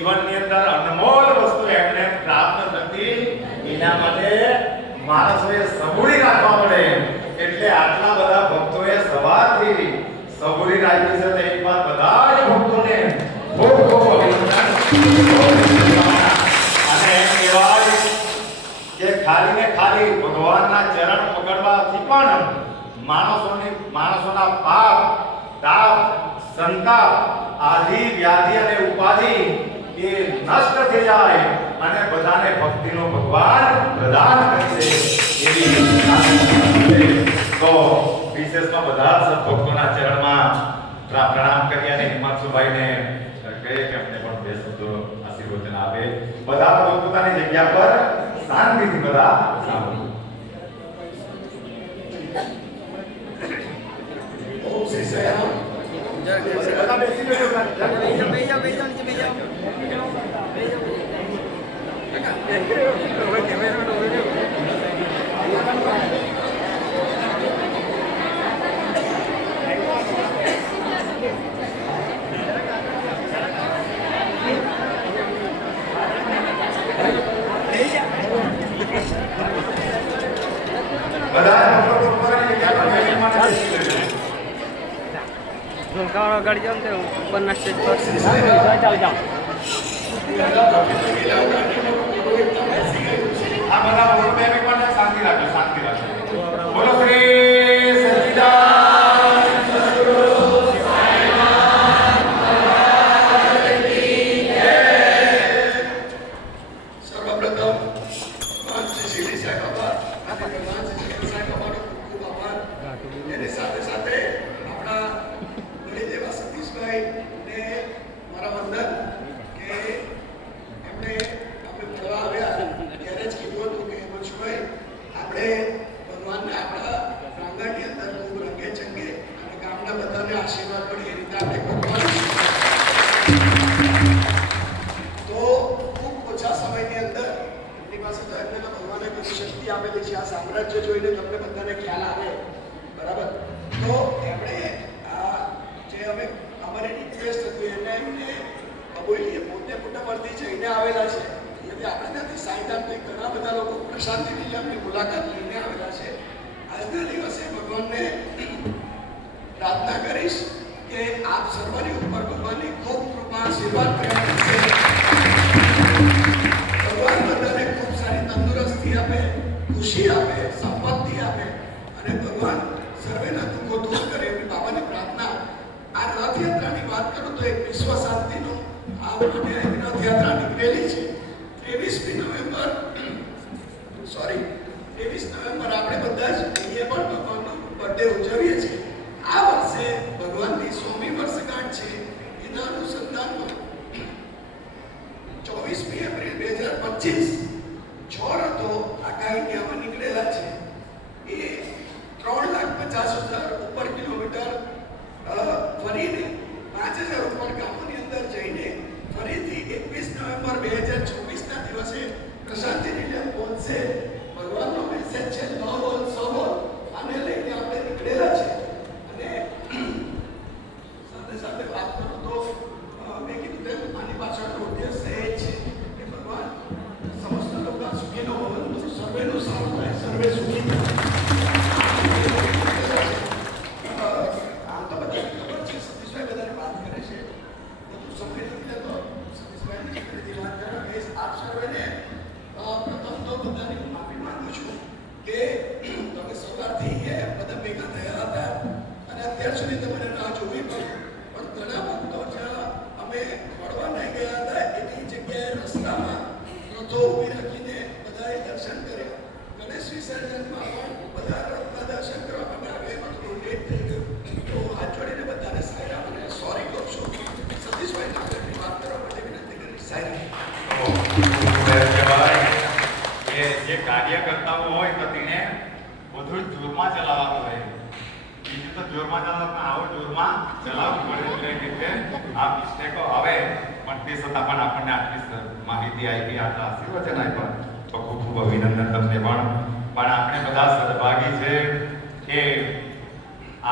જીવનની અંદર અનમોલ વસ્તુ એમને પ્રાપ્ત થતી, એના માટે માણસોએ સબૂરી રાખવા પડે. એટલે આટલા બધા ભક્તોએ સવારથી સબૂરી રાખી છે. તો એકવાર બધા જ ભક્તોને ખૂબ ખૂબ અભિનંદન. અને એમ કહેવાય કે ખાલી ને ખાલી ભગવાનના ચરણ પકડવાથી પણ માણસોના પાપ, તાપ, સંતાપ, આદિ, વ્યાધિ અને ઉપાધિ એ નષ્ટ થઈ જાય અને બધાને ભક્તિનો ભગવાન પ્રદાન કરશે. એવી તો વિશેષમાં બધા સદભક્તોના ચરણમાં પ્રણામ કરી અને હિમાંશુભાઈને કહે કે અમને પણ બે શબ્દો આશીર્વચન આપે. બધા પોતપોતાની જગ્યા પર શાંતિથી બધા સાંભળો. ઓમ શ્રી સાઈરામ. બધા બેસી બેસો. કાળો ગાડી જાવ ને ઉપરના સ્ટેજ પર ચાલ જાઓ. આ બધા બોલો બે પણ શાંતિ રાખો, શાંતિ રાખો. બોલો શ્રી સચ્ચિદાનંદ સદગુરુ સાઈનાથ મહારાજ કી જય. સર્વપ્રથમ શ્રી શિરડી સાઈ બાબા અને ભગવાન શ્રી શિરડી સાઈ બાબાનો ખૂબ આભાર. એની સાથે સાથે આપણા દેવા સતીશભાઈ ને મારા વંદન કે એમણે આપણે મળવા આવ્યા ત્યારે જ કીધું હતું કે હિમાંશુભાઈ આપણે ભગવાનને આપણા પ્રાંગણની અંદર ખૂબ રંગે ચંગે અને ગામના બધાને આશીર્વાદ મળે એ રીતે આપણે કરવાનું. તો ખૂબ ઓછા સમયની અંદર એની પાસે તો એમને ભગવાને બધી શક્તિ આપેલી છે. આ સામ્રાજ્ય જોઈને તમને બધાને ખ્યાલ આવે બરાબર. તો એમણે અમે અમારી રિક્વેસ્ટ હતી એટલે એમને બોલીએ પોતે પુટ્ટપરથી જઈને આવેલા છે. એટલે આપણે ત્યાંથી સાઈધામથી ઘણા બધા લોકો પ્રશાંતિ નિલયમની મુલાકાત લઈને આવેલા છે. આજના દિવસે ભગવાનને પ્રાર્થના કરીશ કે આપ સર્વની ઉપર ભગવાનની ખૂબ કૃપા આશીર્વાદ પ્રેમ કરશે. ભગવાન બધાને ખૂબ સારી તંદુરસ્તી આપે, ખુશી આપે, સંપત્તિ આપે અને ભગવાન સર્વેના દુઃખો દૂર કરે એવી બાબાની પ્રાર્થના. આ રથયાત્રાની વાત કરું તો એક વિશ્વ શાંતિનો આ માટે રથયાત્રા નીકળેલી છે. 23 નવેમ્બર આપણે બધા જ અહીંયા પણ ભગવાનનો બર્થડે ઉજવીએ છીએ. આ વર્ષે ભગવાનની 100મી વર્ષગાંઠ છે. એના અનુસંધાનમાં 24 એપ્રિલ 2025 છ રથો આખા ઇન્ડિયામાં નીકળેલા છે. એ 3,50,000 ઉપર કિલોમીટર ફરીને 5,000 ઉપર ગામોની અંદર જઈને ફરીથી 21 નવેમ્બર 2024ના દિવસે પ્રશાંતિ નિલયમ પહોંચશે. ભગવાનનો મેસેજ છે ન બોલ સો બોલ. આને લઈને આપણે નીકળેલા છે. અને સાથે સાથે વાત કરું તો મેં કીધું તેમ આની પાછળનો ઉદ્દેશ્ય એ છે કે ભગવાન સમસ્ત લોકો સુખીનો ભવંતુ, સર્વેનું સારું થાય, સર્વે સુખી થાય. કાર્યકર્તાઓ હોય તો તેને બધું જોરમાં ચલાવવાનું હોય. બીજું તો જોરમાં ચલાવવાનું, આવો જોરમાં ચલાવવું પડે. એટલે આ મિસ્ટેકો આવે પણ તે છતાં પણ આપણને આટલી માહિતી આપી, આટલા આશીર્વચન આપ્યા તો ખૂબ ખૂબ અભિનંદન તમને. પણ આપણે બધા સદભાગી છે કે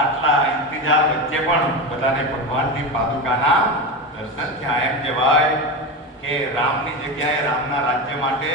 આટલા ઇંતજાર વચ્ચે પણ બધાને ભગવાનની પાદુકાના દર્શન થયા. એમ કહેવાય કે રામની જગ્યાએ રામના રાજ્ય માટે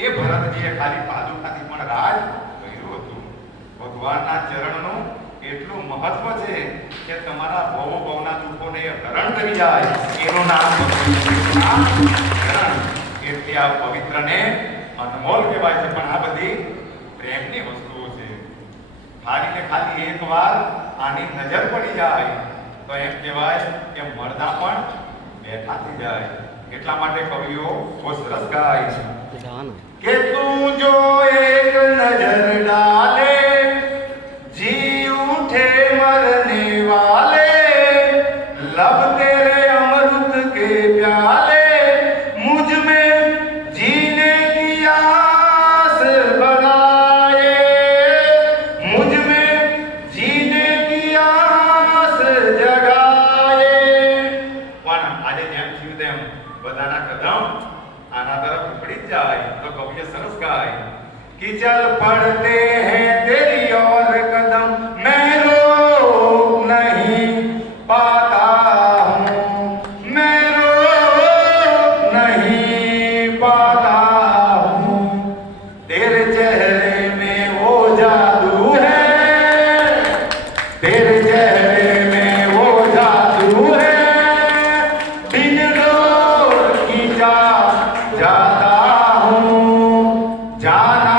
એ ભરતજીએ ખાલી પાદુકાથી પણ રાજ કર્યું હતું. ભગવાનના ચરણનું એટલું મહત્વ છે કે તમારા ભવના દુઃખોને હરણ કરી જાય એનું નામ ચરણ. એટલે આ પવિત્રને અનમોલ કહેવાય છે. પણ આ બધી પ્રેમની વસ્તુઓ છે. ખાલી ને ખાલી એકવાર આની નજર પડી જાય તો એમ કહેવાય કે મરદા પણ બેઠા થઈ જાય. એટલા માટે કવિઓ બહુ સરસ ગાય છે કે તું જો એક નજર ડાલે जी उठे मरने वाले लब तेरे अमृत के प्याले मुझ में जीने की आस बढ़ाए मुझ में जीने की आस जगाए. પણ આજે જેમ થયું તેમ બધાના કદમ આના તરફ ઉપડી જ જાય તો કવિએ સરસ ગાય कि चल पड़ते हैं तेरी और कदम मैं रोक नहीं पाता हूँ मैं रोक नहीं पाता हूँ तेरे चेहरे में वो जादू है तेरे चेहरे में वो जादू है बिन डोर खींचा जाता हूँ जाना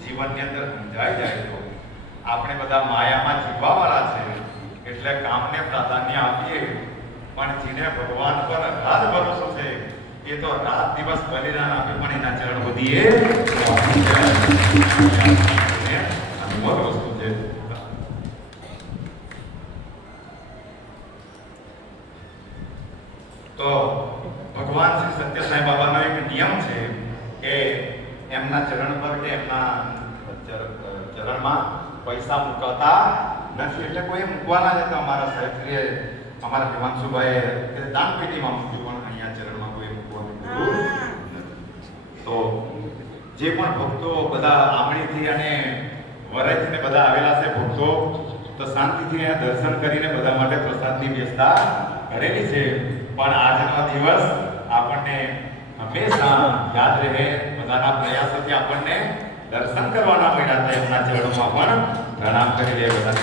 જીવનની અંદર સમજાઈ જાય તો આપણે બધા માયામાં જીવવાવાળા છે એટલે કામને પ્રાધાન્ય આપીએ. પણ જેને ભગવાન પર રાત ભરોસો છે એ તો રાત દિવસ બલિદાન આપે પણ એના ચરણ વધીએ અનમોલ વસ્તુ છે. તો ભગવાન શ્રી સત્ય સાંઈ બાબાનો એક નિયમ છે કે એમના ચરણ પર કે એમના ચરણમાં પૈસા મૂકતા નથી. એટલે કોઈ મૂકવાના છે તો અમારા સાહેબશ્રીએ અમારા હિમાંશુભાઈએ દાન પેટીમાં મૂક્યું પણ અહીંયા ચરણમાં કોઈ મૂકવાનું તો જે પણ ભક્તો બધા આમણીથી અને વરાઈથી ને બધા આવેલા છે ભક્તો તો શાંતિથી અહીંયા દર્શન કરીને બધા માટે પ્રસાદની વ્યવસ્થા કરેલી છે. પણ આજનો દિવસ આપણને હંમેશા યાદ રહે. બધાના પ્રયાસોથી આપણને દર્શન કરવાના મળ્યા હતા. એમના ચરણોમાં પણ પ્રણામ કરી દે બધા.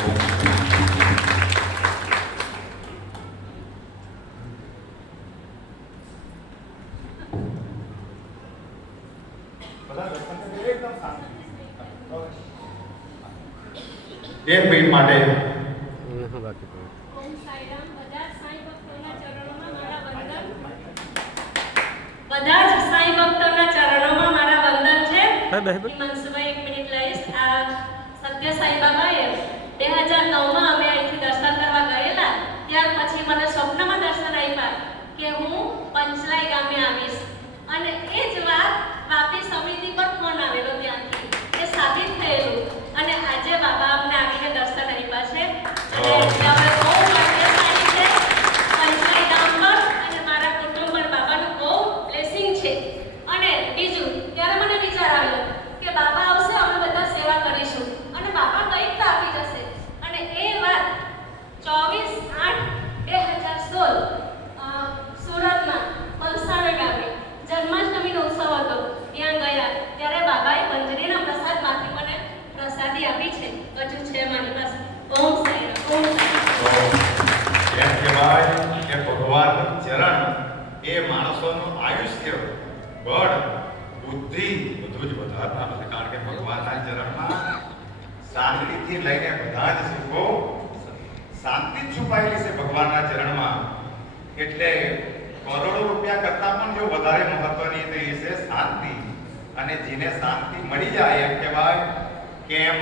એક મિનિટ માટે બધા જ સાંઈ ભક્તોના ચરણોમાં મારા વંદન છે. હિમાંશુભાઈ એક મિનિટ લઈશ. આ સત્ય સાંઈ બાબાએ 2009માં અમે અહીંથી દર્શન કરવા ગયેલા. ત્યાર પછી મને સ્વપ્નમાં દર્શન આપ્યા કે હું પંચલાઈ ગામે આવીશ અને એ જ વાત વાપી સમિતિ પર ફોન આવેલો ત્યાંથી એ સાબિત થયેલું અને આજે બાબા અમને આવીને દર્શન આપ્યા છે અને અમે બહુ ભાગ્યશાળી છે પંચલાઈ ગામ પર અને મારા કુટુંબ પર બાબાનું બહુ બ્લેસિંગ છે. અને બીજું ત્યારે મને વિચાર આવ્યો કે બાબા આવશે અમે બધા સેવા કરીશું અને બાબા કંઈક તો આપી જશે અને એ વાત 24/8/2016 સુરતમાં પલસાણા ગામે જન્માષ્ટમીનો ઉત્સવ હતો. ત્યાં ગયા ત્યારે બાબાએ મંજરીના પ્રસાદમાંથી મને પ્રસાદી આપી છે. હજુ છે મારી પાસે. ઓમ સાંઈરામ. ઓમ સાંઈરામ. એમ કહેવાય કે ભગવાનનું ચરણ એ માણસોનું આયુષ્ય બળ બુદ્ધિ બધું જ વધારનાર છે. કારણ કે ભગવાનના ચરણમાં શાંતિથી લઈને બધા જ સુખો શાંતિ છુપાયેલી છે ભગવાનના ચરણમાં. એટલે કરોડો રૂપિયા કરતા પણ જો વધારે મહત્વની તો એ છે શાંતિ. અને જેને શાંતિ મળી જાય એમ કહેવાય કે એમ